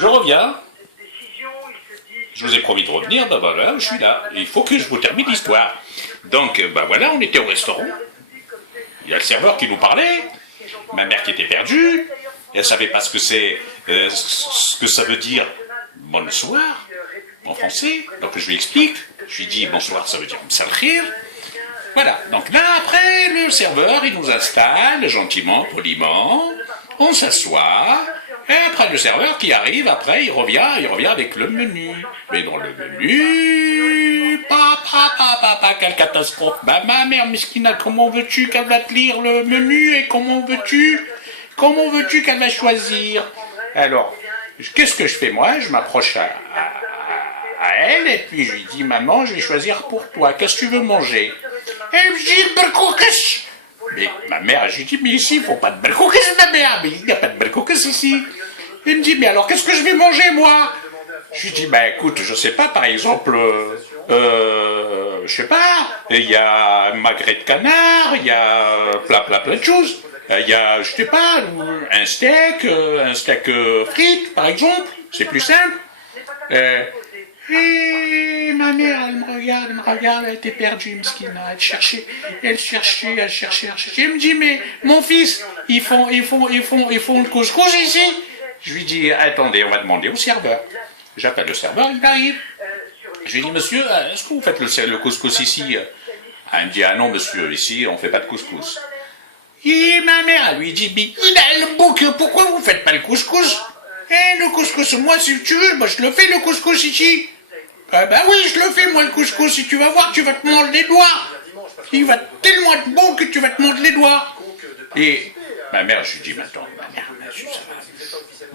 je reviens. Je vous ai promis de revenir, ben voilà, je suis là. Et il faut que je vous termine l'histoire. Donc, ben voilà, on était au restaurant. Il y a le serveur qui nous parlait. Ma mère qui était perdue. Elle ne savait pas ce que ça veut dire bonsoir en français. Donc je lui explique. Je lui dis bonsoir, ça veut dire msalkhir. Voilà. Donc là, après, le serveur, il nous installe gentiment, poliment. On s'assoit. Et après, le serveur qui arrive, après, il revient avec le menu. Mais dans le menu, papa, quelle catastrophe. Bah, ma mère, Miskina, comment veux-tu qu'elle va te lire le menu et comment veux-tu qu'elle va choisir? Alors, qu'est-ce que je fais moi? Je m'approche à elle et puis je lui dis, maman, je vais choisir pour toi. Qu'est-ce que tu veux manger? Elle me dit, berkoukes. Mais ma mère, je lui dis, mais ici, il ne faut pas de berkoukes, ma mère. Mais il n'y a pas de berkoukes ici. Elle me dit, mais alors, qu'est-ce que je vais manger, moi? Je lui dis, ben écoute, je sais pas, par exemple, je sais pas, il y a magret de canard, il y a plein de choses. Il y a, je sais pas, un steak frites, par exemple, c'est plus simple. Et ma mère, elle me regarde, elle était perdue, Mskina, elle cherchait. Elle me dit, mais mon fils, ils font le couscous ici. Je lui dis, attendez, on va demander au serveur. J'appelle le serveur, il arrive. Je lui dis, monsieur, est-ce que vous faites le couscous ici? Elle me dit, ah non, monsieur, ici, on ne fait pas de couscous. Et ma mère, elle lui dit, mais il a le bouc, pourquoi vous ne faites pas le couscous? Le couscous, moi, si tu veux, moi, je le fais, le couscous ici. Ben oui, je le fais, moi, le couscous. Si tu vas voir, tu vas te mordre les doigts. Il va tellement être bon que tu vas te mordre les doigts. Et ma mère, je lui dis, attends, ma mère,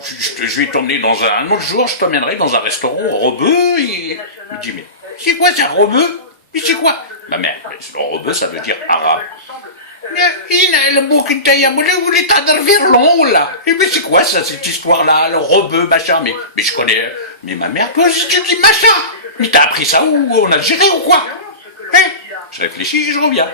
je vais t'emmener dans un autre jour, je t'emmènerai dans un restaurant au rebeu. Et il me dit, mais c'est quoi ça, rebeu? Mais c'est quoi? Ma mère, le rebeu, ça veut dire arabe. Mais c'est quoi ça, cette histoire-là, le rebeu, machin? Mais je connais. Mais ma mère, toi, si tu dis machin, mais t'as appris ça où, en Algérie ou quoi? Je réfléchis et je reviens.